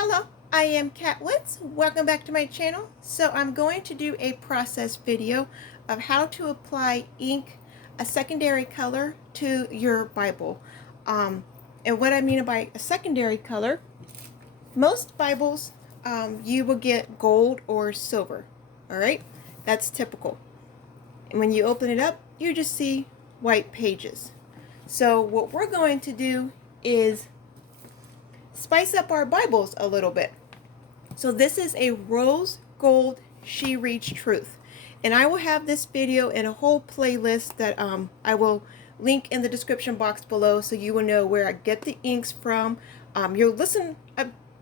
Hello, I am Kat Woods. Welcome back to my channel. So I'm going to do a process video of how to apply ink, a secondary color, to your Bible. And what I mean by a secondary color, most Bibles you will get gold or silver. Alright, that's typical. And when you open it up, you just see white pages. So what we're going to do is spice up our Bibles a little bit. So this is a rose gold She Reads Truth. And I will have this video in a whole playlist that I will link in the description box below, so you will know where I get the inks from. You'll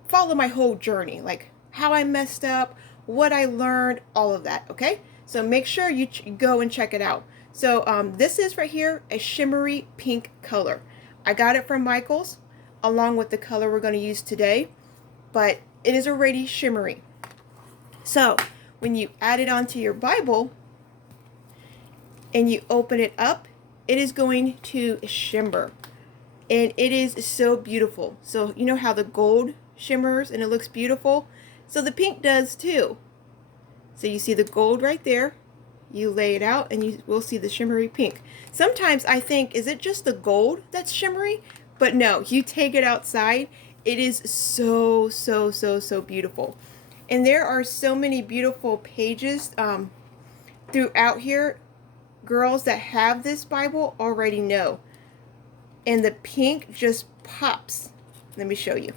follow my whole journey, like how I messed up, what I learned, all of that, okay? So make sure you go and check it out. So this is right here, a shimmery pink color. I got it from Michael's, along with the color we're going to use today, but it is already shimmery. So when you add it onto your Bible and you open it up, it is going to shimmer, and it is so beautiful. So you know how the gold shimmers and it looks beautiful? So the pink does too. So you see the gold right there, you lay it out and you will see the shimmery pink. Sometimes I think, is it just the gold that's shimmery? But no, you take it outside, it is so beautiful. And there are so many beautiful pages throughout here. Girls that have this Bible already know. And the pink just pops. Let me show you.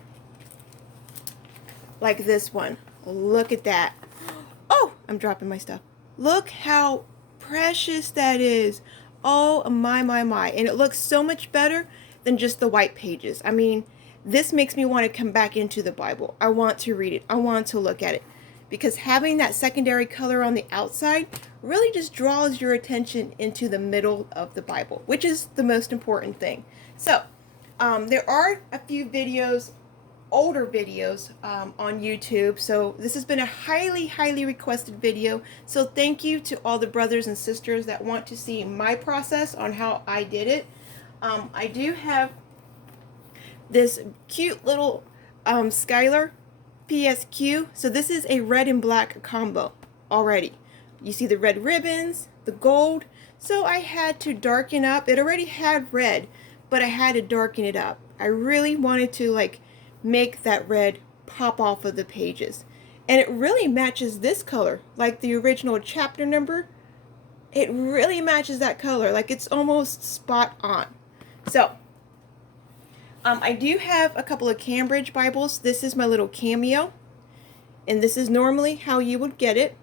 Like this one. Look at that. Oh, I'm dropping my stuff. Look how precious that is. Oh my. And it looks so much better than just the white pages. I mean, this makes me want to come back into the Bible. I want to read it. I want to look at it. Because having that secondary color on the outside really just draws your attention into the middle of the Bible, which is the most important thing. So, there are a few videos, older videos on YouTube. So this has been a highly requested video. So thank you to all the brothers and sisters that want to see my process on how I did it. I do have this cute little Skylar PSQ. So this is a red and black combo already. You see the red ribbons, the gold. So I had to darken up. It already had red, but I had to darken it up. I really wanted to like make that red pop off of the pages. And it really matches this color, like the original chapter number. It really matches that color, like it's almost spot on. So, I do have a couple of Cambridge Bibles. This is my little cameo, and this is normally how you would get it.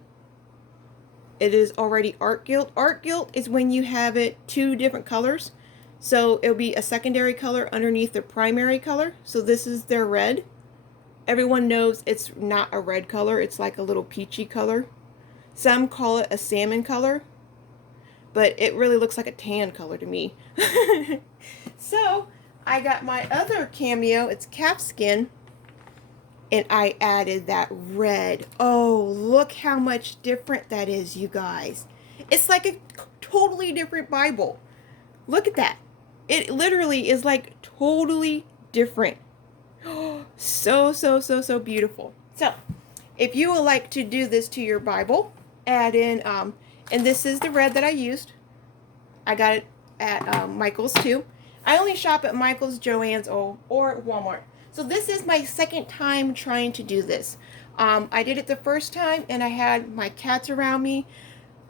It is already Art Gilt. Art Gilt is when you have it two different colors. So it'll be a secondary color underneath the primary color. So this is their red. Everyone knows it's not a red color. It's like a little peachy color. Some call it a salmon color, but it really looks like a tan color to me. So I got my other cameo. It's calfskin, and I added that red. Oh, look how much different that is, you guys. It's like a totally different Bible. Look at that. It literally is like totally different. So beautiful. So if you would like to do this to your Bible, add in and this is the red that I used. I got it at Michael's too. I only shop at Michael's, Joann's, or Walmart. So this is my second time trying to do this. I did it the first time and I had my cats around me.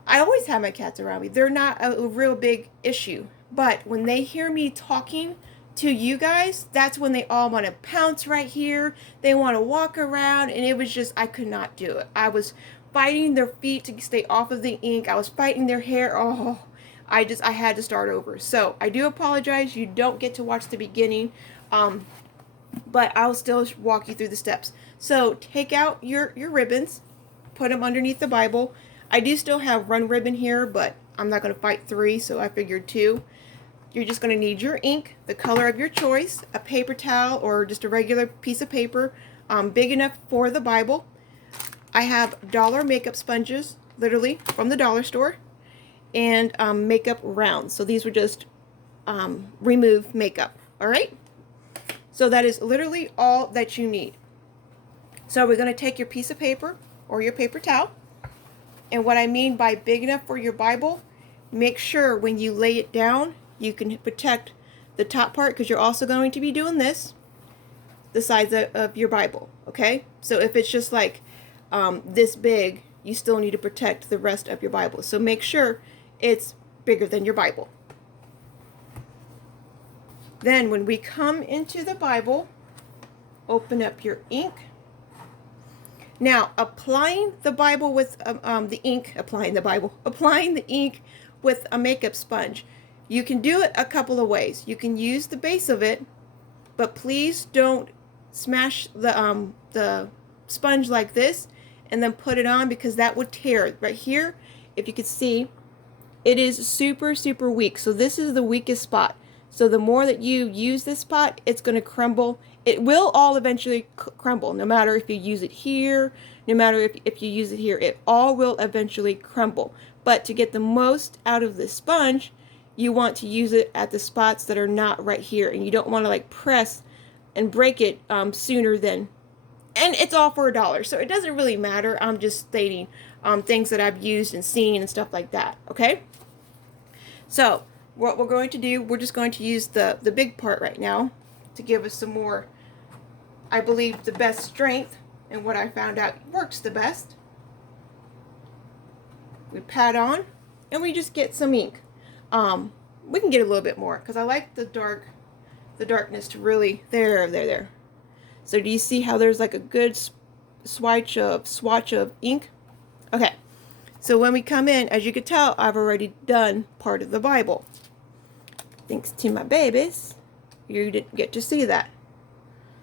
I always have my cats around me. They're not a real big issue. But when they hear me talking to you guys, that's when they all want to pounce right here. They want to walk around, and it was just, I could not do it. I was fighting their feet to stay off of the ink. I was fighting their hair. Oh, I had to start over. So I do apologize. You don't get to watch the beginning, but I'll still walk you through the steps. So take out your ribbons, put them underneath the Bible. I do still have one ribbon here, but I'm not going to fight three, so I figured two. You're just going to need your ink, the color of your choice, a paper towel, or just a regular piece of paper, big enough for the Bible. I have dollar makeup sponges, literally from the dollar store, and makeup rounds. So these were just remove makeup. All right. So that is literally all that you need. So we're going to take your piece of paper or your paper towel. And what I mean by big enough for your Bible, make sure when you lay it down, you can protect the top part, because you're also going to be doing this, the size of your Bible, okay? So if it's just like this big, you still need to protect the rest of your Bible. So make sure it's bigger than your Bible. Then when we come into the Bible, open up your ink. Now, applying the Bible with applying the ink with a makeup sponge. You can do it a couple of ways. You can use the base of it, but please don't smash the sponge like this and then put it on, because that would tear it. Right here, if you could see, it is super, super weak. So this is the weakest spot. So the more that you use this spot, it's going to crumble. It will all eventually crumble, no matter if you use it here, no matter if you use it here. It all will eventually crumble. But to get the most out of the sponge, you want to use it at the spots that are not right here. And you don't want to like press and break it sooner than... And it's all for $1, so it doesn't really matter. I'm just stating things that I've used and seen and stuff like that, okay? So what we're going to do, we're just going to use the big part right now to give us some more, I believe, the best strength, and what I found out works the best. We pat on, and we just get some ink. We can get a little bit more, because I like the darkness to really, there. So do you see how there's like a good swatch of ink? Okay, so when we come in, as you can tell, I've already done part of the Bible. Thanks to my babies, you didn't get to see that.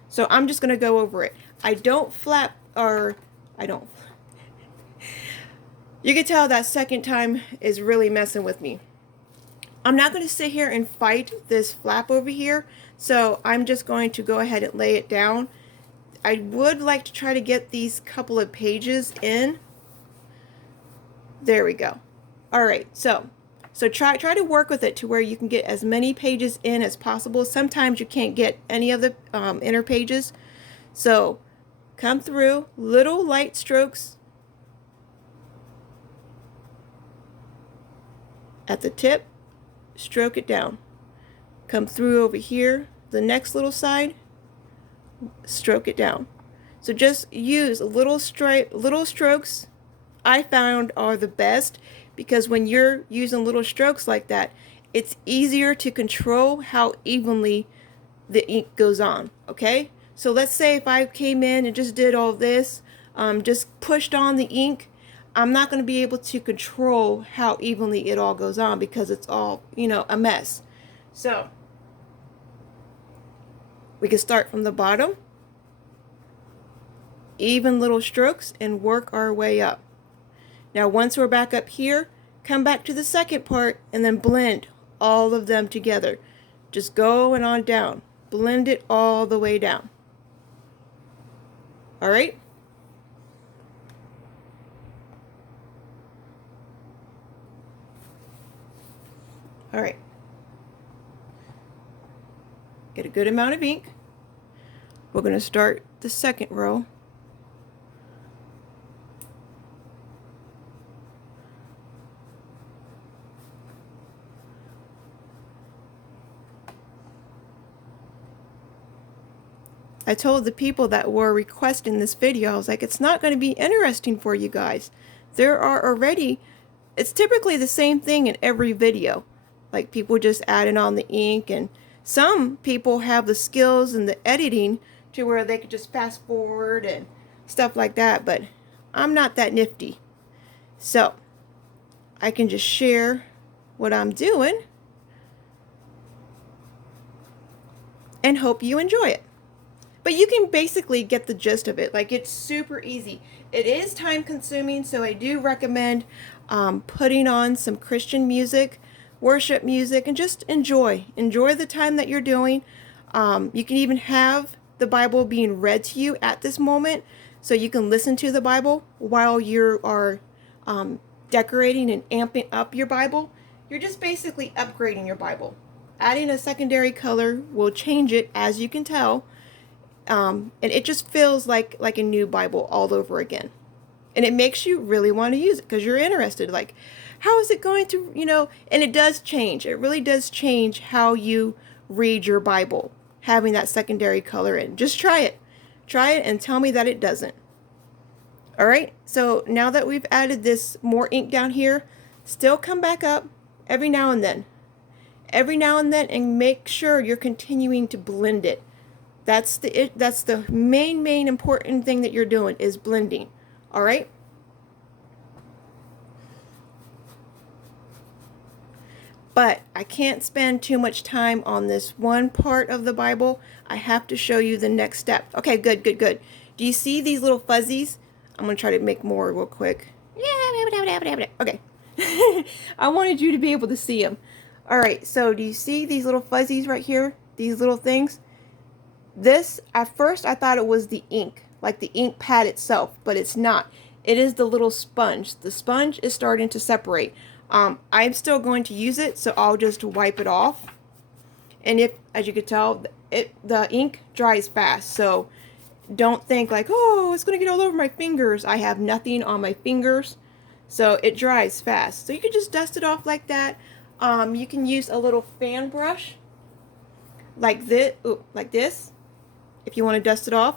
So I'm just going to go over it. I don't flap, or I don't. You can tell that second time is really messing with me. I'm not going to sit here and fight this flap over here, so I'm just going to go ahead and lay it down. I would like to try to get these couple of pages in. There we go. All right, so try to work with it to where you can get as many pages in as possible. Sometimes you can't get any of the inner pages, so come through, little light strokes at the tip, stroke it down. Come through over here, the next little side, stroke it down. So just use little strokes. I found are the best, because when you're using little strokes like that, it's easier to control how evenly the ink goes on, okay? So let's say if I came in and just did all this, just pushed on the ink, I'm not going to be able to control how evenly it all goes on, because it's all, a mess. So we can start from the bottom, even little strokes, and work our way up. Now once we're back up here, come back to the second part and then blend all of them together. Just going on down. Blend it all the way down. All right? All right. Get a good amount of ink. We're going to start the second row. I told the people that were requesting this video, I was like, it's not going to be interesting for you guys. There are already, it's typically the same thing in every video. Like people just adding on the ink, and some people have the skills and the editing to where they could just fast forward and stuff like that, but I'm not that nifty. So I can just share what I'm doing and hope you enjoy it. But you can basically get the gist of it. Like, it's super easy. It is time consuming, so I do recommend putting on some Christian music, worship music, and just enjoy the time that you're doing. You can even have the Bible being read to you at this moment, so you can listen to the Bible while you are decorating and amping up your Bible. You're just basically upgrading your Bible. Adding a secondary color will change it, as you can tell. And it just feels like a new Bible all over again. And it makes you really want to use it because you're interested. Like, how is it going to, and it does change. It really does change how you read your Bible, having that secondary color in. Just try it. Try it and tell me that it doesn't. All right. So now that we've added this more ink down here, still come back up every now and then. Every now and then, and make sure you're continuing to blend it. That's the main important thing that you're doing is blending. All right? But I can't spend too much time on this one part of the Bible. I have to show you the next step. Okay, good. Do you see these little fuzzies? I'm going to try to make more real quick. Okay. I wanted you to be able to see them. All right, so do you see these little fuzzies right here? These little things? This, at first I thought it was the ink, like the ink pad itself, but it's not. It is the little sponge. The sponge is starting to separate. I'm still going to use it, so I'll just wipe it off. And if, as you can tell, the ink dries fast, so don't think like, oh, it's going to get all over my fingers. I have nothing on my fingers, so it dries fast. So you can just dust it off like that. You can use a little fan brush like this, if you want to dust it off,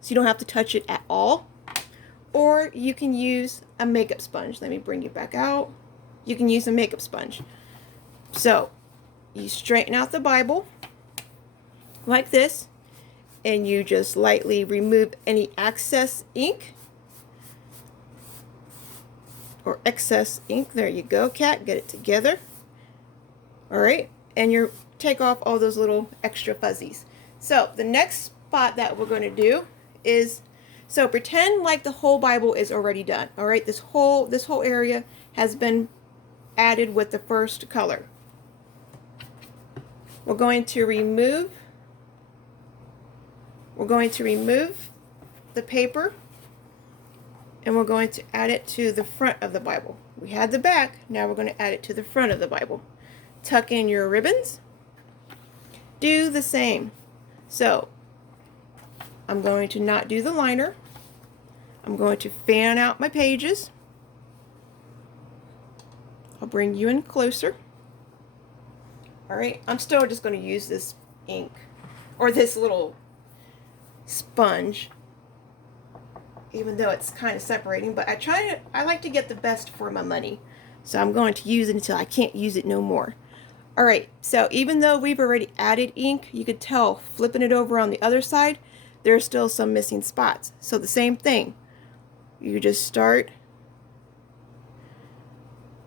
so you don't have to touch it at all. Or you can use a makeup sponge. Let me bring you back out. You can use a makeup sponge. So you straighten out the Bible like this, and you just lightly remove any excess ink or excess ink. There you go, cat. Get it together. All right, and you take off all those little extra fuzzies. So the next spot that we're going to do is, so pretend like the whole Bible is already done. All right, this whole area has been added with the first color. We're going to remove the paper, and we're going to add it to the front of the Bible. We had the back, now we're going to add it to the front of the Bible. Tuck in your ribbons. Do the same. So I'm going to not do the liner. I'm going to fan out my pages. I'll bring you in closer. All right, I'm still just going to use this ink or this little sponge, even though it's kind of separating, but I like to get the best for my money. So I'm going to use it until I can't use it no more. All right, so even though we've already added ink, you could tell flipping it over on the other side, there's still some missing spots. So the same thing. You just start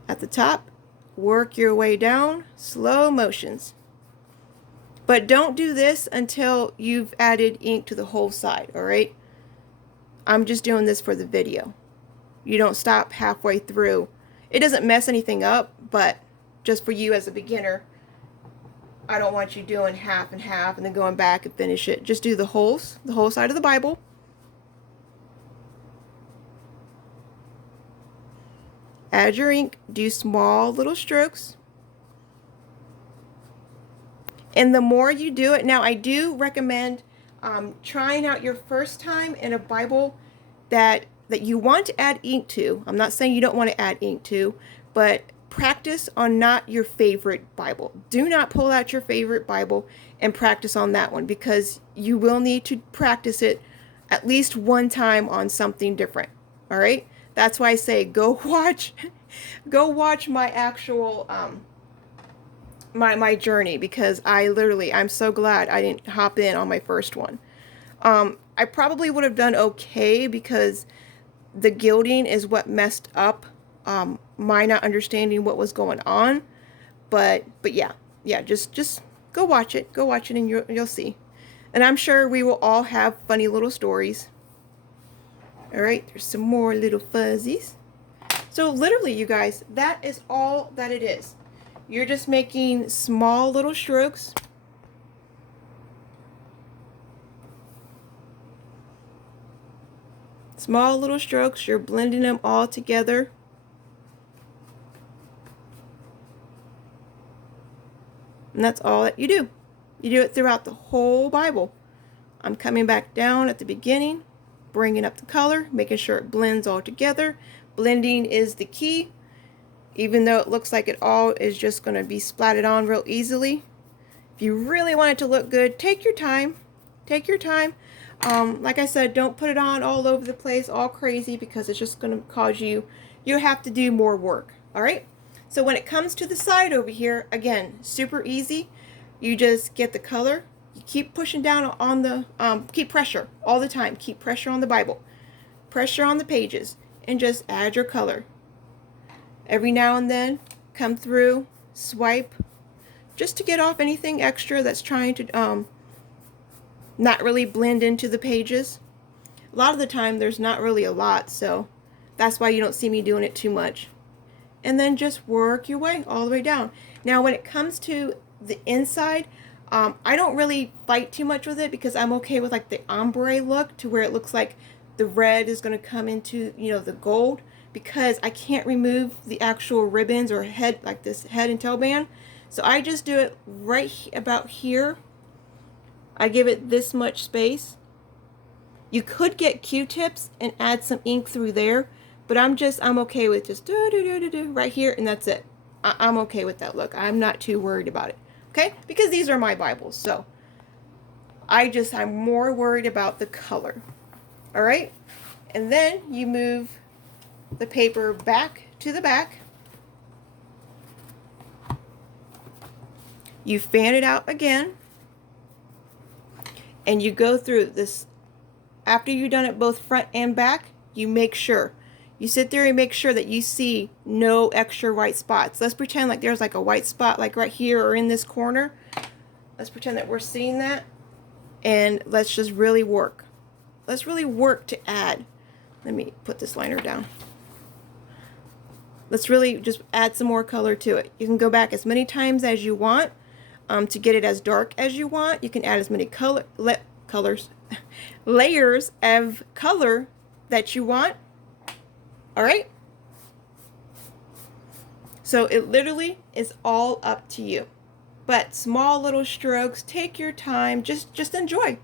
at the top, work your way down, slow motions. But don't do this until you've added ink to the whole side, all right? I'm just doing this for the video. You don't stop halfway through. It doesn't mess anything up, but just for you as a beginner, I don't want you doing half and half and then going back and finish it. Just do the whole side of the Bible. Add your ink, do small little strokes. And the more you do it, now I do recommend trying out your first time in a Bible that you want to add ink to. I'm not saying you don't want to add ink to, but practice on not your favorite Bible. Do not pull out your favorite Bible and practice on that one, because you will need to practice it at least one time on something different. All right? That's why I say go watch my actual my journey, because I'm so glad I didn't hop in on my first one. I probably would have done okay, because the gilding is what messed up my not understanding what was going on. But yeah, just go watch it and you'll see. And I'm sure we will all have funny little stories. All right, there's some more little fuzzies. So literally, you guys, that is all that it is. You're just making small little strokes. Small little strokes, you're blending them all together. And that's all that you do. You do it throughout the whole Bible. I'm coming back down at the beginning, bringing up the color, making sure it blends all together. Blending is the key. Even though it looks like it all is just going to be splatted on real easily. If you really want it to look good, take your time. Take your time. Like I said, don't put it on all over the place, all crazy, because it's just going to cause you have to do more work. All right? So when it comes to the side over here, again, super easy. You just get the color. You keep pushing down on the, keep pressure all the time. Keep pressure on the Bible. Pressure on the pages. And just add your color. Every now and then, come through, swipe, just to get off anything extra that's trying to not really blend into the pages. A lot of the time, there's not really a lot, so that's why you don't see me doing it too much. And then just work your way all the way down. Now, when it comes to the inside, I don't really fight too much with it because I'm okay with like the ombre look, to where it looks like the red is going to come into, you know, the gold, because I can't remove the actual ribbons or head, like this head and tail band. So I just do it right about here. I give it this much space. You could get Q-tips and add some ink through there, but I'm okay with just right here, and that's it. I'm okay with that look. I'm not too worried about it. Okay? Because these are my Bibles, so I'm more worried about the color. All right? And then you move the paper back to the back. You fan it out again. And you go through this. After you've done it both front and back, you make sure. You sit there and make sure that you see no extra white spots. Let's pretend like there's like a white spot like right here or in this corner. Let's pretend that we're seeing that. And let's just really work. Let's really work to add. Let me put this liner down. Let's really just add some more color to it. You can go back as many times as you want to get it as dark as you want. You can add as many layers of color that you want. All right? So it literally is all up to you. But small little strokes, take your time, just enjoy.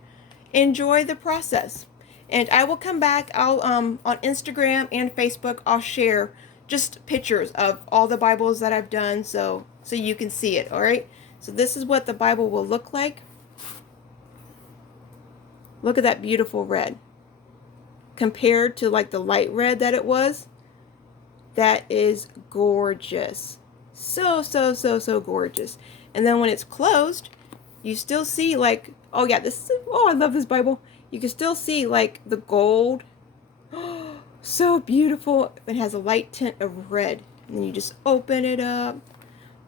Enjoy the process. And I will come back. I'll on Instagram and Facebook, I'll share just pictures of all the Bibles that I've done, so you can see it. All right? So this is what the Bible will look like. Look at that beautiful red. Compared to like the light red that it was, that is gorgeous. So gorgeous. And then when it's closed, you still see like, oh yeah, I love this Bible. You can still see like the gold. So beautiful. It has a light tint of red. And then you just open it up.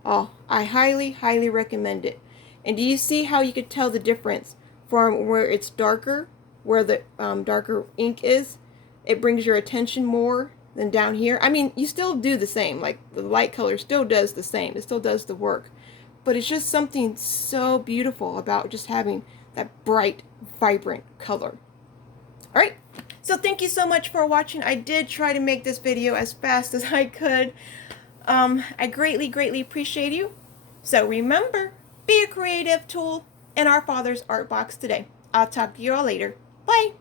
Oh, I highly recommend it. And do you see how you could tell the difference from where it's darker, where the darker ink is? It brings your attention more than down here. I mean, you still do the same. Like the light color still does the same. It still does the work. But it's just something so beautiful about just having that bright, vibrant color. All right. So thank you so much for watching. I did try to make this video as fast as I could. I greatly appreciate you. So remember, be a creative tool in our Father's art box today. I'll talk to you all later. Bye.